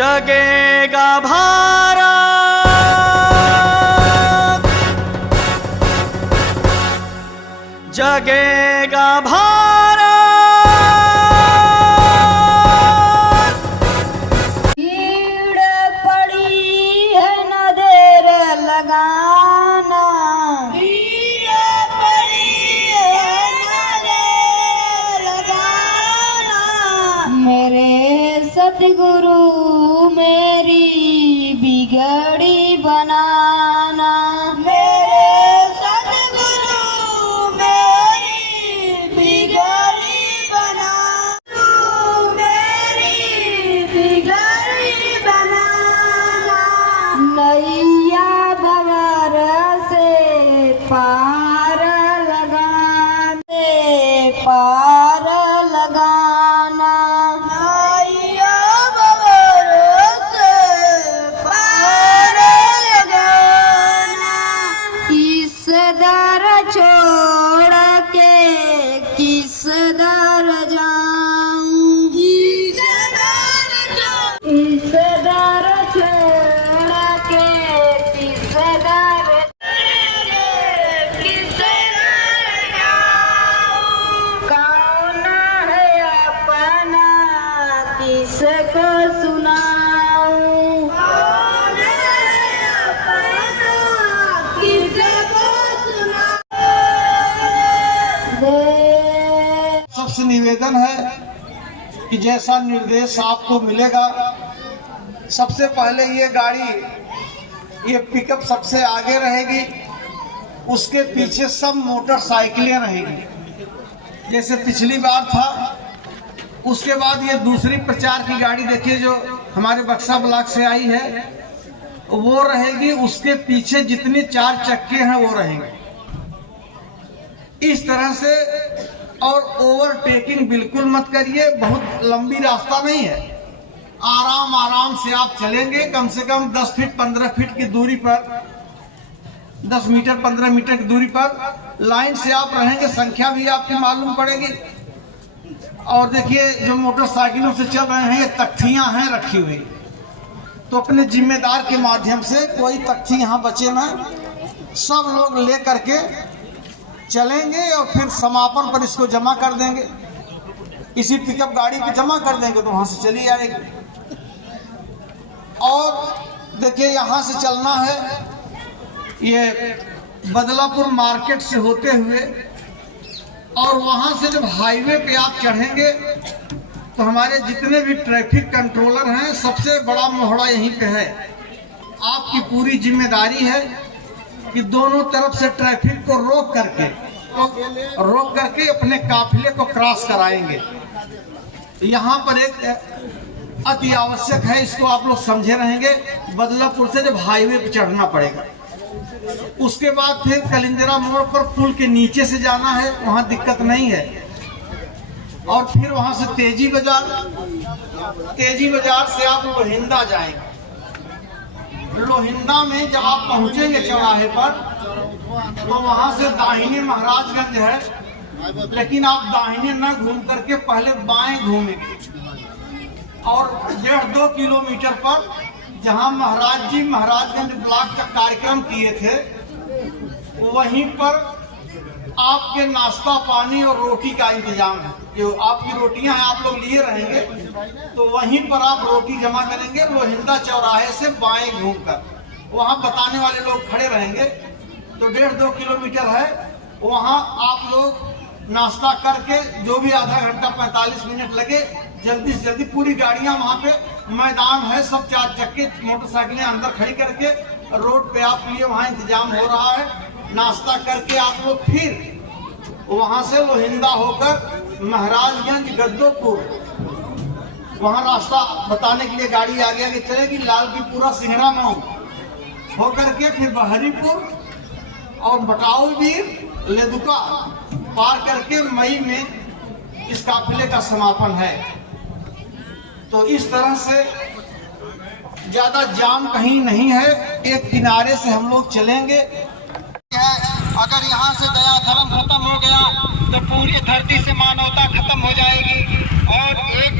जगेगा भारत, जगेगा भारत। भीड़ पड़ी है न देर लगाना, भीड़ पड़ी है न देर लगाना। मेरे सतगुरु मेरी बिगड़ी बनाना, मेरे सतगुरु मेरी बिगड़ी बनाना, मेरी बिगड़ी बनाना। नैया भंवर से पार लगाने, पार लगाना। नैया भंवर से पार लगाना। किस दर छोड़ के किस दर जाऊं, किस दर छोड़ के किस दर जाऊं। कौन है अपना किसको सुनाऊं, कौन है अपना किसको सुनाऊं। सबसे निवेदन है कि जैसा निर्देश आपको मिलेगा, सबसे पहले ये गाड़ी, ये पिकअप सबसे आगे रहेगी, उसके पीछे सब मोटरसाइकिलें रहेंगी जैसे पिछली बार था। उसके बाद ये दूसरी प्रचार की गाड़ी देखिए जो हमारे बक्सा ब्लॉक से आई है, वो रहेगी। उसके पीछे जितनी चार चक्के हैं वो रहेंगे इस तरह से। और ओवरटेकिंग बिल्कुल मत करिए, बहुत लंबी रास्ता नहीं है, आराम आराम से आप चलेंगे। कम से कम 10 फीट 15 फीट की दूरी पर, 10 मीटर 15 मीटर की दूरी पर लाइन से आप रहेंगे, संख्या भी आपकी मालूम पड़ेगी। और देखिए जो मोटरसाइकिलों से चल रहे हैं, ये तख्तियां हैं रखी हुई, तो अपने जिम्मेदार के माध्यम से कोई तख्ती यहाँ बचे ना, सब लोग ले करके चलेंगे और फिर समापन पर इसको जमा कर देंगे, इसी पिकअप गाड़ी पे जमा कर देंगे तो वहां से चली आएगी। और देखिए यहाँ से चलना है, ये बदलापुर मार्केट से होते हुए, और वहां से जब हाईवे पे आप चढ़ेंगे तो हमारे जितने भी ट्रैफिक कंट्रोलर हैं, सबसे बड़ा मोहड़ा यहीं पे है। आपकी पूरी जिम्मेदारी है कि दोनों तरफ से ट्रैफिक को रोक करके अपने काफिले को क्रॉस कराएंगे। यहाँ पर एक अति आवश्यक है, इसको आप लोग समझे रहेंगे। बदलापुर से जब हाईवे पे चढ़ना पड़ेगा, उसके बाद फिर कलिंजरा मोड़ पर पुल के नीचे से जाना है, वहाँ दिक्कत नहीं है। और फिर वहाँ से तेजी बाजार से आप लोहिंदा जाएंगे। लोहिंदा में जब आप पहुंचेंगे चौराहे पर, तो वहां से दाहिने महाराजगंज है, लेकिन आप दाहिने न घूम करके पहले बाएं घूमेंगे। और 1.5-2 किलोमीटर पर जहां महाराज जी महाराजगंज ब्लॉक का कार्यक्रम किए थे, वहीं पर आपके नाश्ता पानी और रोटी का इंतजाम है। जो आपकी रोटियां हैं आप लोग लिए रहेंगे, तो वहीं पर आप रोटी जमा करेंगे। लोहिंदा चौराहे से बाएं घूमकर वहां बताने वाले लोग खड़े रहेंगे। तो 1.5-2 किलोमीटर है, वहां आप लोग नाश्ता करके, जो भी आधा घंटा 45 मिनट लगे, जल्दी से जल्दी पूरी गाड़ियां वहां पे मैदान है, सब चार चक्के मोटरसाइकिलें अंदर खड़ी करके रोड पे आपके लिए वहां इंतजाम हो रहा है। नाश्ता करके आप लोग फिर वहां से लोहिंदा होकर महाराजगंज गद्दोपुर, वहां रास्ता बताने के लिए गाड़ी आगे आगे चलेगी। लालकीपुरा सिंगड़ा मऊ होकर के फिर बहरीपुर और बटाऊवीर लेदुका पार करके मई में इस काफिले का समापन है। तो इस तरह से ज्यादा जाम कहीं नहीं है, एक किनारे से हम लोग चलेंगे। अगर यहाँ से दया धर्म खत्म हो गया तो पूरी धरती से मानवता खत्म हो जाएगी। और एक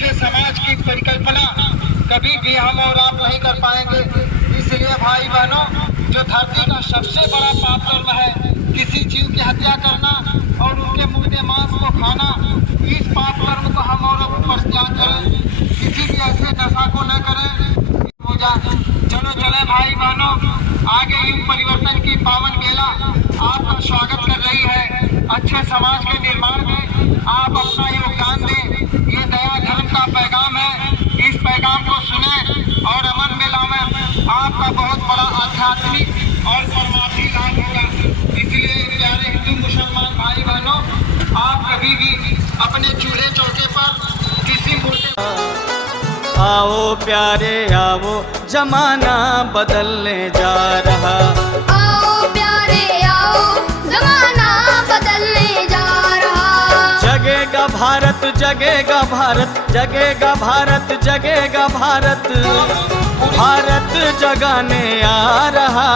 अच्छे समाज की परिकल्पना कभी भी हम और आप नहीं कर पाएंगे। इसलिए भाई बहनों, जो धरती का सबसे बड़ा पाप कर्म है, किसी जीव की हत्या करना और उनके मुर्दे मांस को खाना, इस पाप कर्म को हम और परित्याग करें। किसी भी ऐसे नशा को न करें। चलो चले भाई बहनों, आगे युग परिवर्तन की पावन बेला आपका स्वागत कर रही है। अच्छे समाज के निर्माण में आप अपना योगदान दें। ये दया धर्म का पैगाम है। इस पैगाम को सुने और अमल में लाएं। आपका बहुत बड़ा आध्यात्मिक और परमार्थी लाभ होगा। इसलिए प्यारे हिंदू मुसलमान भाई बहनों, आप कभी भी अपने चूल्हे चौके पर किसी मूर्ति आओ प्यारे आओ, जमाना बदलने जा रहा। आओ प्यारे आओ, जमाना बदलने जा रहा। जगेगा भारत, जगेगा भारत, जगेगा भारत, जगेगा भारत, भारत जगाने आ रहा।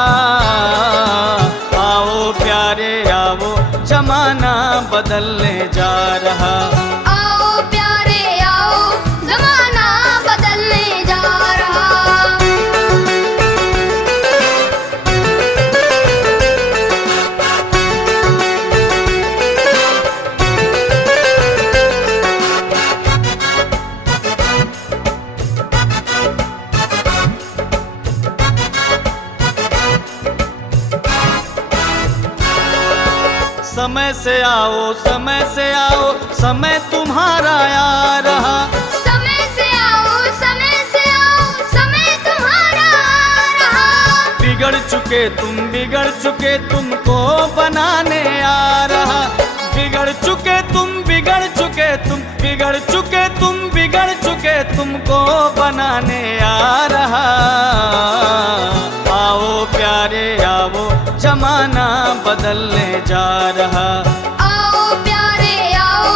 आओ प्यारे आओ, जमाना बदलने जा रहा। आओ प्यारे आओ, जमाना बदलने जा रहा। समय से आओ, समय से आओ, समय तुम्हारा आ रहा। समय से आओ, समय से आओ, समय तुम्हारा आ रहा। बिगड़ चुके तुमको बनाने आ रहा। बिगड़ चुके तुम, बिगड़ चुके तुम, बिगड़ चुके तुम, बिगड़ चुके तुमको बनाने आ रहा। आओ प्यारे आओ, जमाना बदलने जा रहा। आओ प्यारे आओ,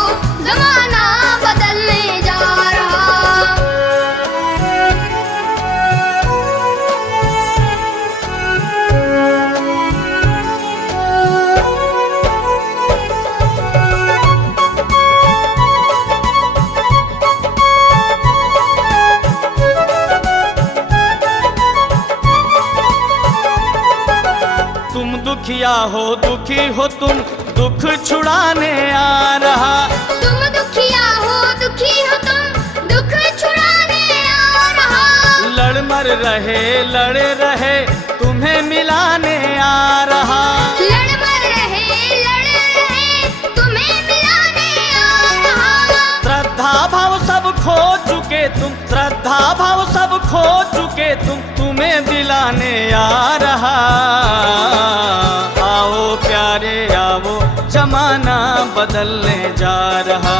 जमाना बदलने जा रहा। तुम दुखिया हो, दुखी हो तुम, दुख छुड़ाने आ रहा। तुम दुखिया हो, दुखी हो तुम, दुख छुड़ाने आ रहा। लड़ मर रहे, लड़े रहे, तुम्हें मिलाने आ रहा। लड़ मर रहे, लड़ रहे, तुम्हें मिलाने आ रहा। श्रद्धा भाव सब खो चुके तुम, श्रद्धा भाव सब खो चुके तुम, तुम्हें दिलाने आ रहा। आओ प्यारे आओ, जमाना बदलने जा रहा।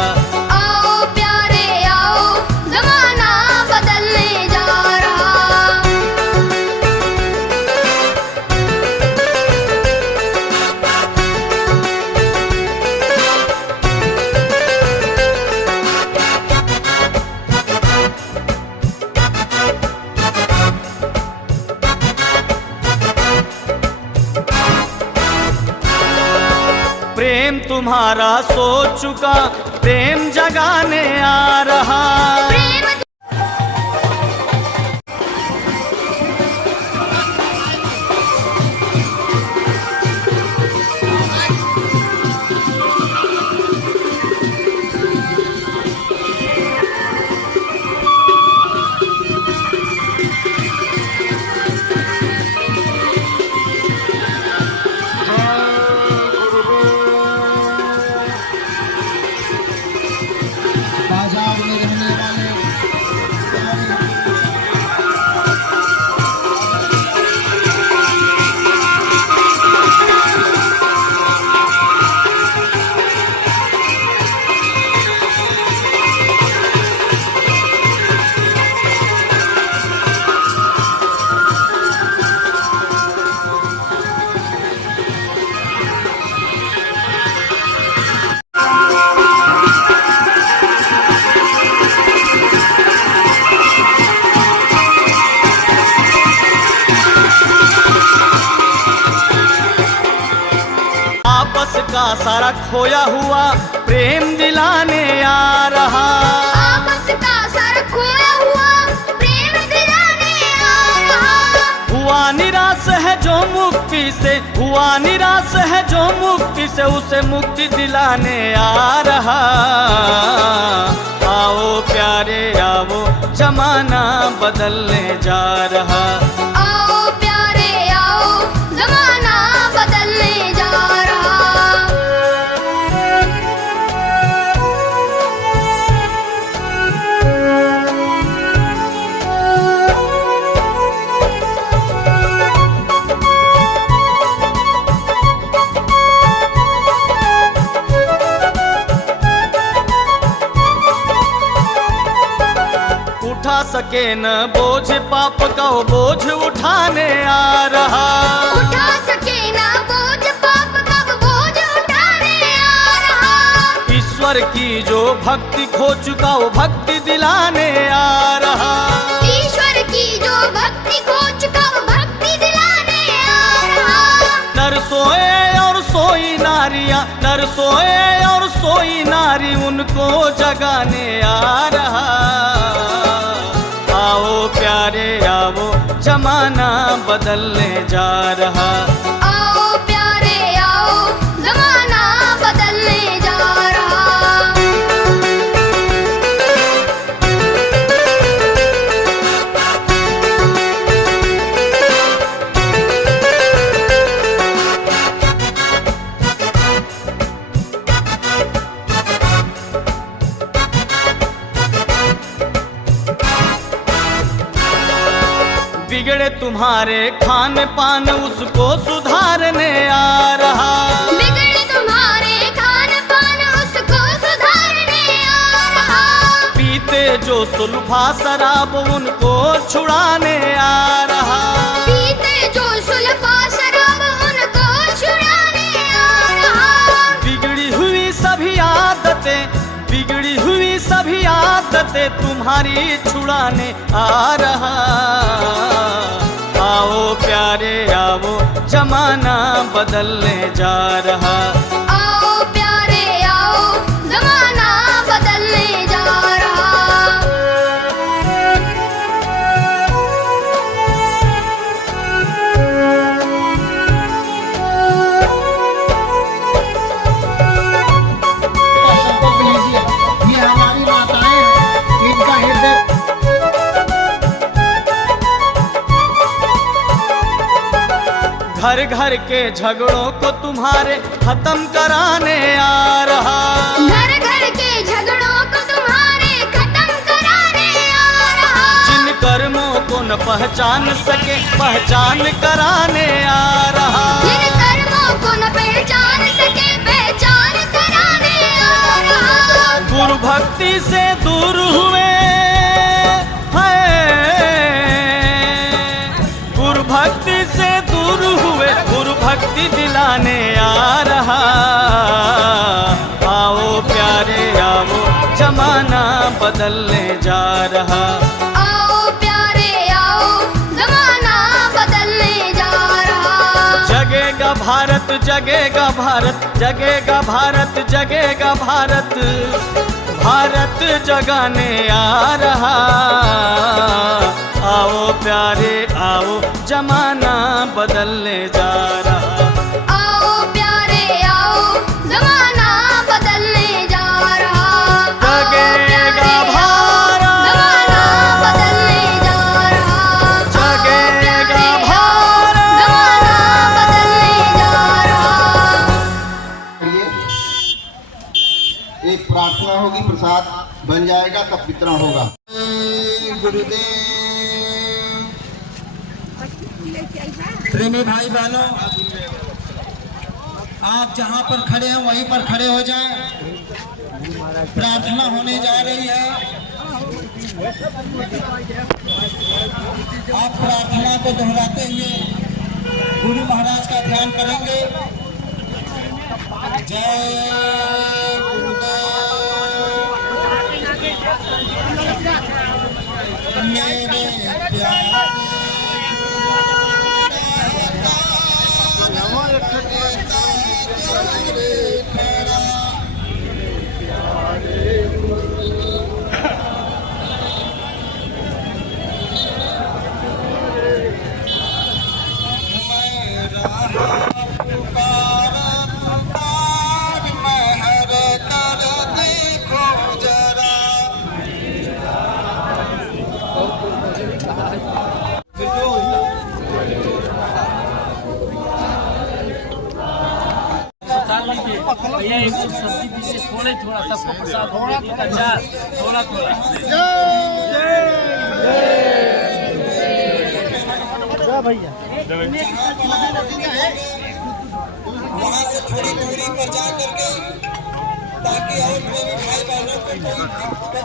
आओ प्यारे आओ, जमाना बदलने जा रहा। प्रेम तुम्हारा सो चुका, प्रेम जगाने आ रहा। प्रेम बाजार में रहने वाले सारा खोया हुआ प्रेम दिलाने आ रहा। आपस का मुक्ति से हुआ निराश है जो मुक्ति से उसे मुक्ति दिलाने आ रहा। आओ प्यारे आओ जमाना बदलने जा रहा। आओ प्यारे आओ जमाना बदलने जा रहा। उठा सके न बोझ पाप का वो बोझ उठाने आ रहा। उठा सके ना बोझ पाप का वो बोझ उठाने आ रहा। ईश्वर की जो भक्ति खो चुका वो भक्ति दिलाने आ रहा। ईश्वर की जो भक्ति खो चुका वो भक्ति दिलाने आ रहा। नर सोए और सोई नारियां, नर सोए और सोई नारी उनको जगाने आ रहा। आओ प्यारे आओ जमाना बदलने जा रहा। आओ प्यारे आओ जमाना बदलने जा रहा। बिगड़े तुम्हारे खान पान उसको सुधारने आ रहा। बिगड़े तुम्हारे खान पान उसको सुधारने आ रहा। पीते जो सुल्फा शराब उनको छुड़ाने आ रहा। पीते जो सुल्फा शराब उनको छुड़ाने आ रहा। बिगड़ी हुई सभी आदतें, बिगड़ी हुई सभी आदतें तुम्हारी छुड़ाने आ रहा। आओ प्यारे आओ जमाना बदलने जा रहा। आओ प्यारे आओ जमाना बदलने जा रहा। सबको लीजिए, ये हमारी माताएं हैं, इनका हृदय घर घर के झगड़ों को तुम्हारे खत्म कराने आ रहा। घर घर के झगड़ों को तुम्हारे खत्म कराने आ रहा। जिन कर्मों को न पहचान सके पहचान कराने आ रहा। जिन कर्मों को न पहचान सके पहचान कराने आ रहा। गुरु भक्ति से दूर हुए हैं, गुरु भक्ति से दूर हुए गुरु भक्ति दिलाने आ रहा। आओ प्यारे आओ जमाना बदलने जा रहा। आओ प्यारे आओ जमाना बदलने जा रहा। जगेगा भारत जगेगा भारत जगेगा भारत जगेगा भारत, भारत जगाने आ रहा। आओ प्यारे आओ जमाना बदलने जा रहा। आओ प्यारे आओ जमाना बदलने जा रहा। जगेगा भारत, जमाना बदलने जा रहा। जगेगा भारत, जमाना बदलने जा रहा। एक प्रार्थना होगी, प्रसाद बन जाएगा, तब वितरण होगा। गुरुदेव। प्रेमी भाई बहनों, आप जहाँ पर खड़े हैं वहीं पर खड़े हो जाएं। प्रार्थना होने जा रही है। आप प्रार्थना को दोहराते हुए गुरु महाराज का ध्यान करेंगे। जय गुरुदेव मेरे प्यारे लीजिए भैया, एक तो सब्जी दीजिए थोड़े थोड़ा, सबको प्रसाद थोड़ा थोड़ा, थोड़ा थोड़ा भैया। वहाँ से थोड़ी दूरी पर जा करके ताकि और कोई भाई बहनों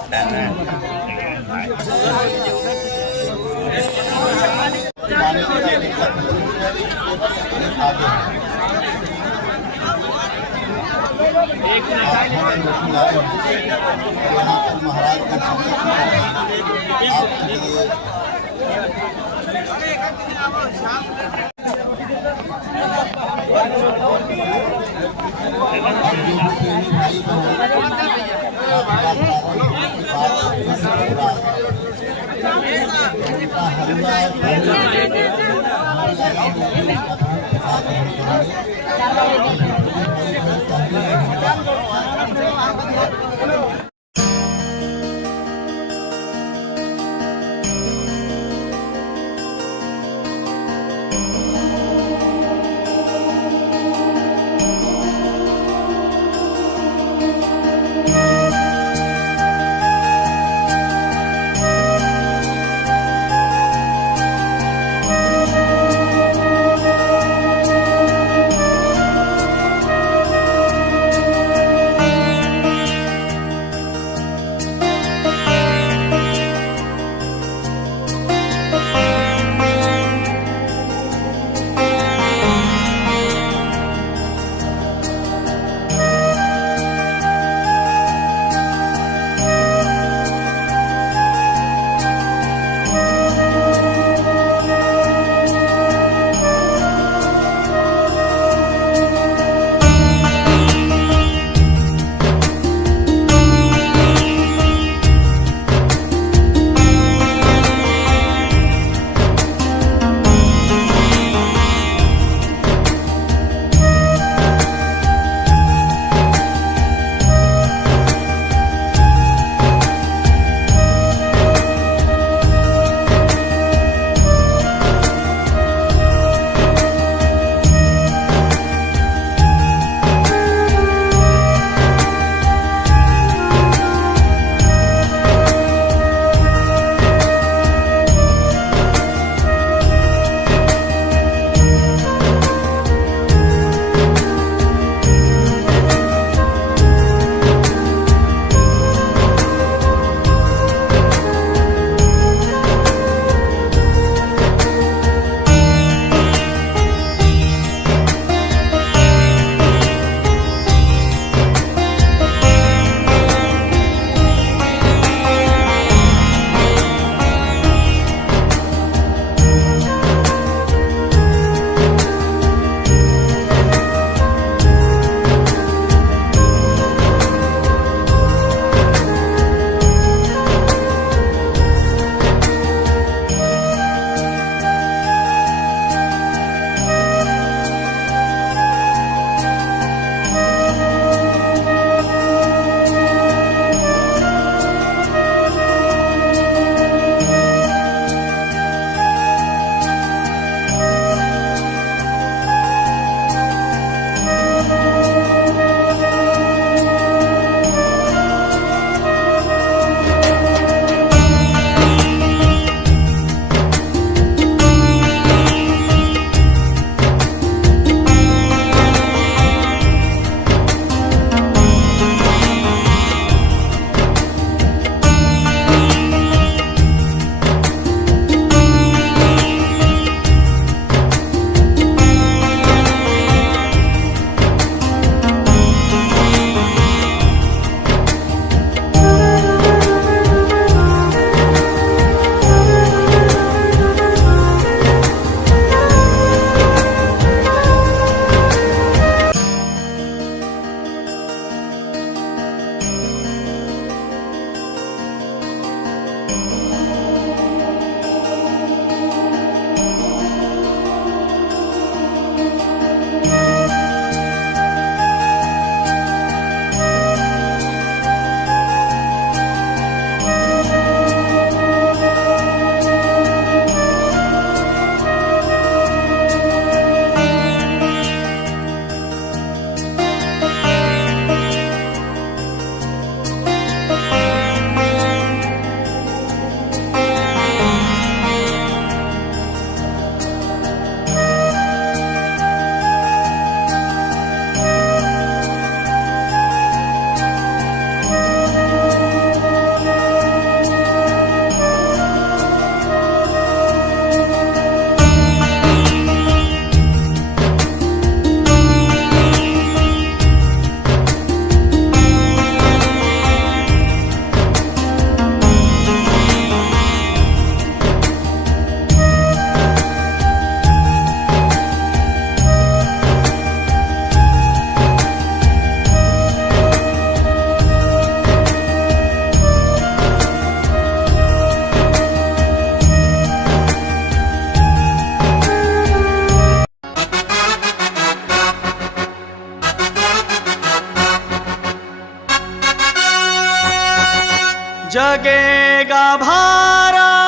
जगेगा भारत,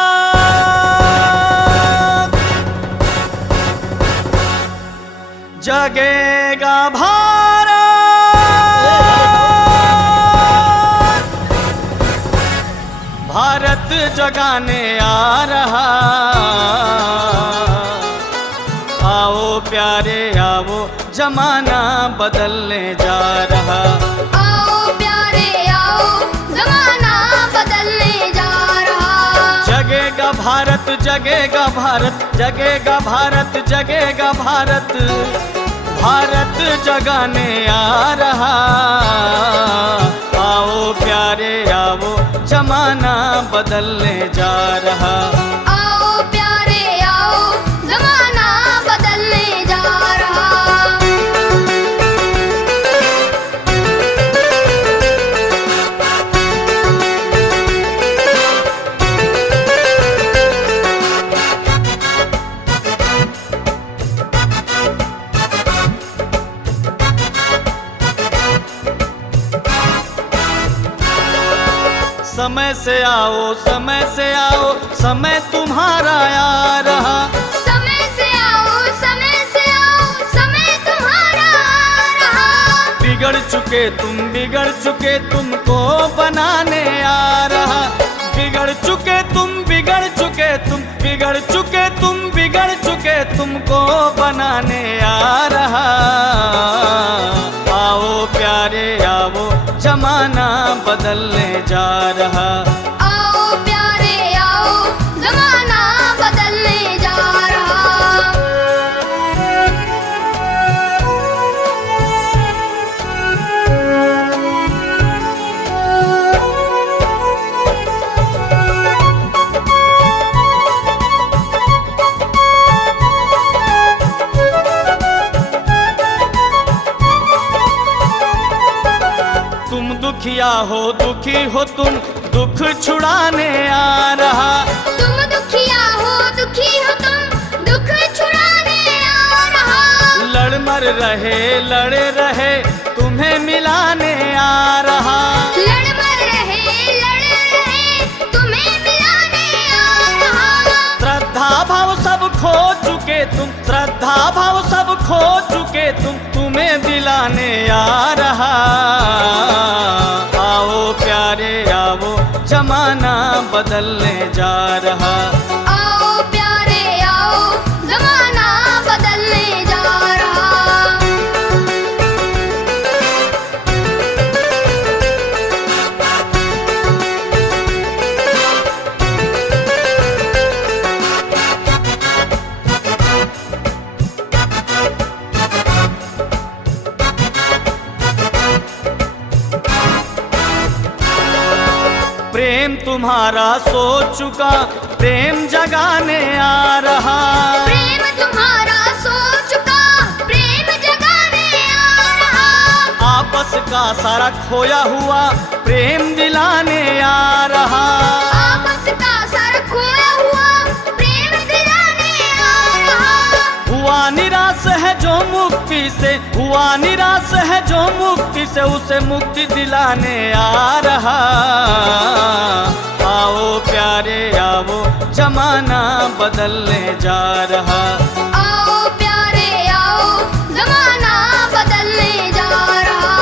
जगेगा भारत, भारत जगाने आ रहा। आओ प्यारे आओ, जमाना बदलने जा रहा। आओ प्यारे आओ, जमाना बदलने जा रहा। जगेगा भारत, जगेगा भारत, जगेगा भारत, जगेगा भारत, भारत जगाने आ रहा। आओ प्यारे आओ, जमाना बदलने जा रहा। आओ प्यारे आओ, जमाना बदलने जा रहा। समय से आओ, समय से आओ, समय तुम्हारा आ रहा। समय से आओ, समय से आओ, समय तुम्हारा आ रहा। बिगड़ चुके तुमको बनाने आ रहा। बिगड़ चुके तुम, बिगड़ चुके तुम, बिगड़ चुके तुम, बिगड़ चुके तुमको बनाने आ रहा। आओ प्यारे आओ, जमाना बदलने जा रहा। आओ प्यारे आओ, जमाना बदलने जा रहा। तुम दुखिया हो, दुखी हो तुम, दुख छुड़ाने आ रहा। तुम दुखिया हो, दुखी हो तुम, दुख छुड़ाने आ रहा। लड़ मर रहे, लड़े रहे, तुम्हें मिलाने आ रहा। लड़ मर रहे, लड़ रहे, तुम्हें मिलाने आ रहा। श्रद्धा भाव सब खो चुके तुम, श्रद्धा भाव सब खो चुके तुम, तुम्हें दिलाने आ रहा। आओ प्यारे आओ, जमाना बदलने जा रहा। आओ प्यारे आओ, जमाना बदलने जा रहा। प्रेम तुम्हारा सो चुका, प्रेम जगाने आ रहा। प्रेम तुम्हारा सो चुका, प्रेम जगाने आ रहा। आपस का सारा खोया हुआ, प्रेम दिलाने आ रहा। आपस का सर खोया हुआ, प्रेम दिलाने आ रहा। हुआ निराश है जो मुक्ति से, हुआ निराश है जो मुक्ति से, उसे मुक्ति दिलाने आ रहा। आओ प्यारे आओ, जमाना बदलने जा रहा। आओ प्यारे आओ, जमाना बदलने जा रहा।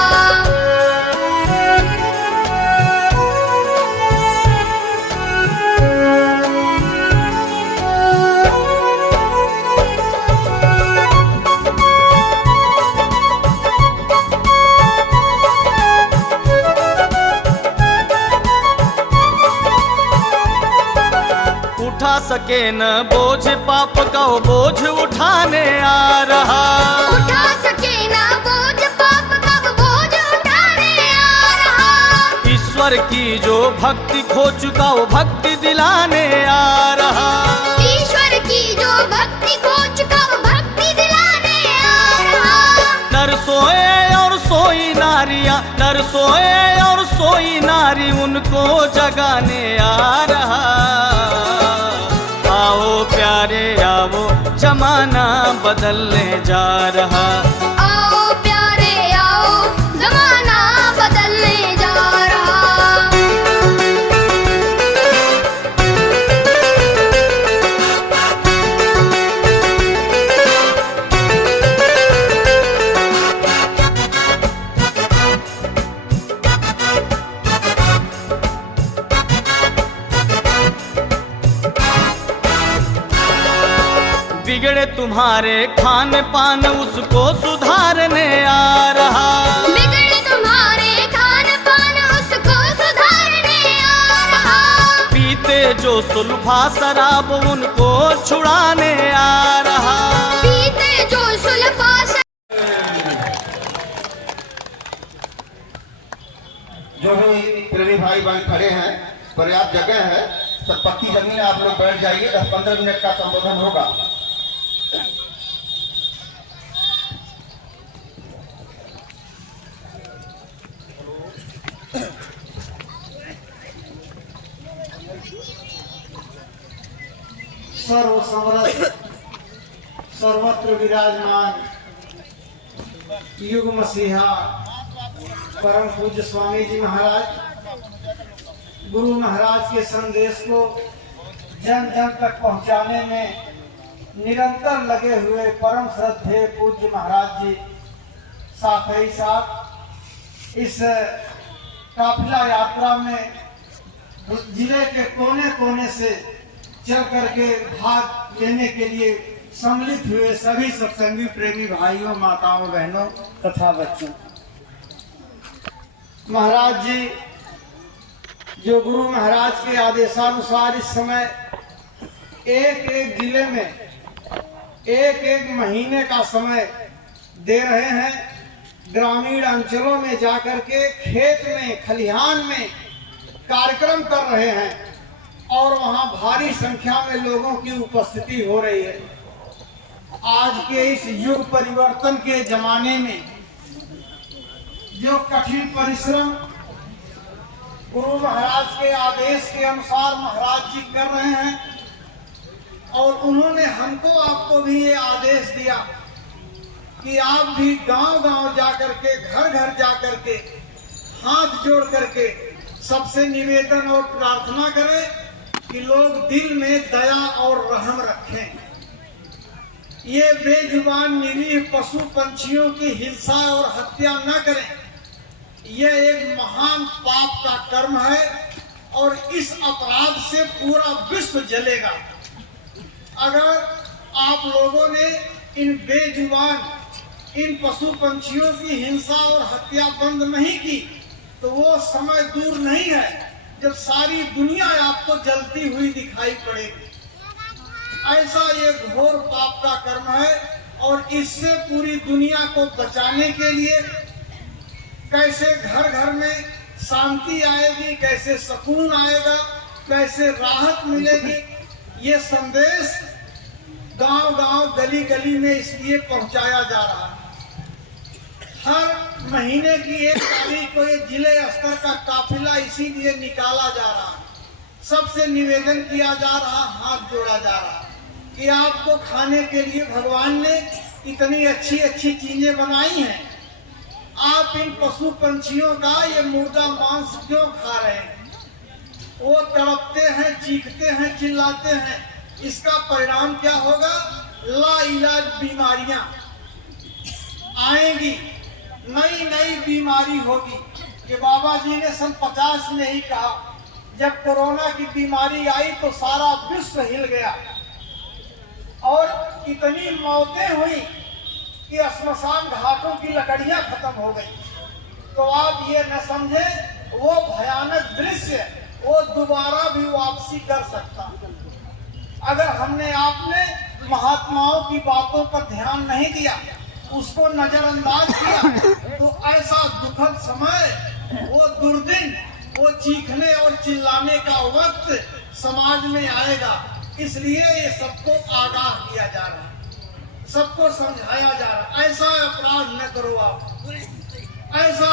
उठा सके न बोझ पाप का, वो बोझ उठाने आ रहा। उठा सके ना बोझ पाप का, वो बोझ उठाने आ रहा। ईश्वर की जो भक्ति खो चुका, वो भक्ति दिलाने आ रहा। ईश्वर की जो भक्ति खो चुका, वो भक्ति दिलाने आ रहा। नर सोए और सोई नारियां, नर सोए और सोई नारी, उनको जगाने आ रहा। आओ प्यारे आओ, जमाना बदलने जा रहा। आओ प्यारे आओ, जमाना बदलने जा रहा। बिगड़े तुम्हारे खान पान उसको सुधारने आ रहा। बिगड़े तुम्हारे खान पान उसको सुधारने आ रहा। पीते जो सुल्फा शराब उनको छुड़ाने आ रहा। पीते जो सुल्फा जो भी प्रेमी भाई बहन खड़े हैं, पर्याप्त जगह है, सब पक्की जमीन आप लोग बैठ जाइए। 10-15 मिनट का संबोधन होगा। सर्व समर्थ सर्वत्र विराजमान युग मसीहा परम पूज्य स्वामी जी महाराज गुरु महाराज के संदेश को जन जन तक पहुंचाने में निरंतर लगे हुए परम श्रद्धेय पूज्य महाराज जी, साथ ही साथ इस काफिला यात्रा में जिले के कोने कोने से चल करके भाग लेने के लिए सम्मिलित हुए सभी सत्संगी प्रेमी भाइयों, माताओं, बहनों तथा बच्चों। महाराज जी जो गुरु महाराज के आदेशानुसार इस समय एक एक जिले में एक एक महीने का समय दे रहे हैं, ग्रामीण अंचलों में जाकर के खेत में खलिहान में कार्यक्रम कर रहे हैं और वहां भारी संख्या में लोगों की उपस्थिति हो रही है। आज के इस युग परिवर्तन के जमाने में जो कठिन परिश्रम गुरु महाराज के आदेश के अनुसार महाराज जी कर रहे हैं और उन्होंने हमको आपको भी ये आदेश दिया कि आप भी गांव-गांव जाकर के घर घर जाकर के हाथ जोड़ करके सबसे निवेदन और प्रार्थना करें कि लोग दिल में दया और रहम रखें। ये बेजुबान निरीह पशु पंछियों की हिंसा और हत्या न करें। यह एक महान पाप का कर्म है और इस अपराध से पूरा विश्व जलेगा। अगर आप लोगों ने इन बेजुबान इन पशु पंछियों की हिंसा और हत्या बंद नहीं की तो वो समय दूर नहीं है जब सारी दुनिया आपको जलती हुई दिखाई पड़ेगी। ऐसा ये घोर पाप का कर्म है और इससे पूरी दुनिया को बचाने के लिए कैसे घर घर में शांति आएगी, कैसे सुकून आएगा, कैसे राहत मिलेगी, ये संदेश गांव-गांव गली-गली में इसलिए पहुंचाया जा रहा है। हर महीने की 1 तारीख को ये जिले स्तर का काफिला इसीलिए निकाला जा रहा है। सबसे निवेदन किया जा रहा, हाथ जोड़ा जा रहा कि आपको खाने के लिए भगवान ने इतनी अच्छी अच्छी चीजें बनाई हैं, आप इन पशु पंछियों का ये मुर्दा मांस क्यों खा रहे हैं? वो तड़पते हैं, चीखते हैं, चिल्लाते हैं। इसका परिणाम क्या होगा? लाइलाज बीमारियां आएंगी, नई नई बीमारी होगी। कि बाबा जी ने सन 50 में ही कहा, जब कोरोना की बीमारी आई तो सारा विश्व हिल गया और इतनी मौतें हुई कि श्मशान घाटों की लकड़ियां खत्म हो गई। तो आप ये न समझे वो भयानक दृश्य वो दोबारा भी वापसी कर सकता। अगर हमने आपने महात्माओं की बातों पर ध्यान नहीं दिया, उसको नजरअंदाज किया, तो ऐसा दुखद समय, वो दुर्दिन, वो चीखने और चिल्लाने का वक्त समाज में आएगा। इसलिए ये सबको आगाह किया जा रहा है, सबको समझाया जा रहा है। ऐसा अपराध न करो आप, ऐसा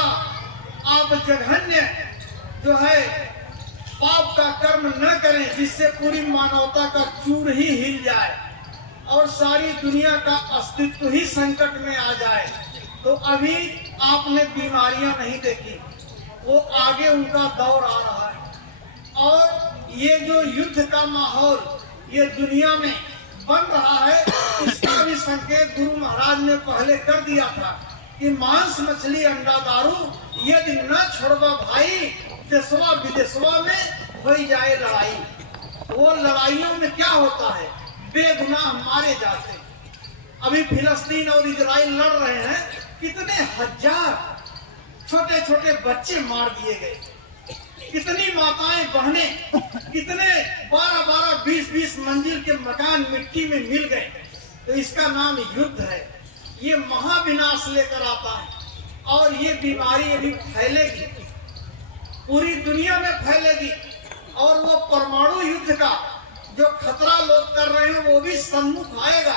आप जघन्य जो है पाप का कर्म न करें जिससे पूरी मानवता का चूर ही हिल जाए और सारी दुनिया का अस्तित्व ही संकट में आ जाए। तो अभी आपने बीमारियां नहीं देखी, वो आगे उनका दौर आ रहा है। और ये जो युद्ध का माहौल ये दुनिया में बन रहा है, इसका भी संकेत गुरु महाराज ने पहले कर दिया था कि मांस मछली अंडा दारू यदि न छोड़वा भाई, देशवा विदेशवा में हो जाए लड़ाई। वो लड़ाइयों में क्या होता है? बेगुनाह मारे जाते। अभी फिलिस्तीन और इजराइल लड़ रहे हैं, कितने हजार छोटे छोटे बच्चे मार दिए गए, कितनी माताएं बहनें, कितने 12-12, 20-20 मंजिल के मकान मिट्टी में मिल गए। तो इसका नाम युद्ध है। ये महाविनाश लेकर आता है और ये बीमारी अभी फैलेगी, पूरी दुनिया में फैलेगी। और वो परमाणु युद्ध का जो खतरा लोग कर रहे हैं वो भी सम्मुख आएगा।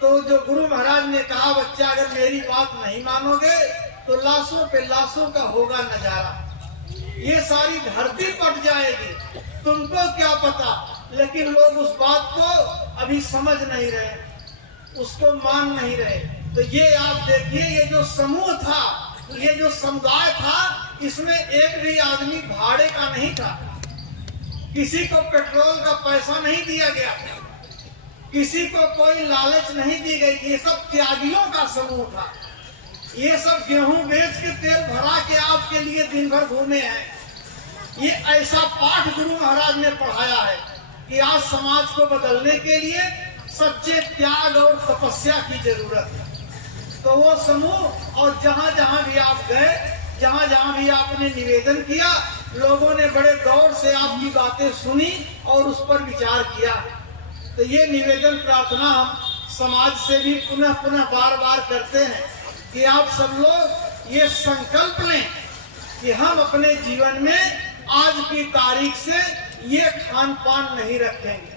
तो जो गुरु महाराज ने कहा, बच्चा अगर मेरी बात नहीं मानोगे तो लाशों पे लाशों का होगा नजारा, ये सारी धरती पट जाएगी, तुमको क्या पता। लेकिन लोग उस बात को अभी समझ नहीं रहे, उसको मान नहीं रहे। तो ये आप देखिए, ये जो समूह था, ये जो समुदाय था, इसमें एक भी आदमी भाड़े का नहीं था, किसी को पेट्रोल का पैसा नहीं दिया गया, किसी को कोई लालच नहीं दी गई। ये सब त्यागियों का समूह था। ये सब गेहूं बेच के तेल भरा के आपके लिए दिन भर घूमे हैं। ये ऐसा पाठ गुरु महाराज ने पढ़ाया है कि आज समाज को बदलने के लिए सच्चे त्याग और तपस्या की जरूरत है। तो वो समूह, और जहां जहां भी आप गए, जहां जहां भी आपने निवेदन किया, लोगों ने बड़े गौर से आपकी बातें सुनी और उस पर विचार किया। तो ये निवेदन प्रार्थना हम समाज से भी पुनः पुनः बार बार करते हैं कि आप सब लोग ये संकल्प लें कि हम अपने जीवन में आज की तारीख से ये खान पान नहीं रखेंगे।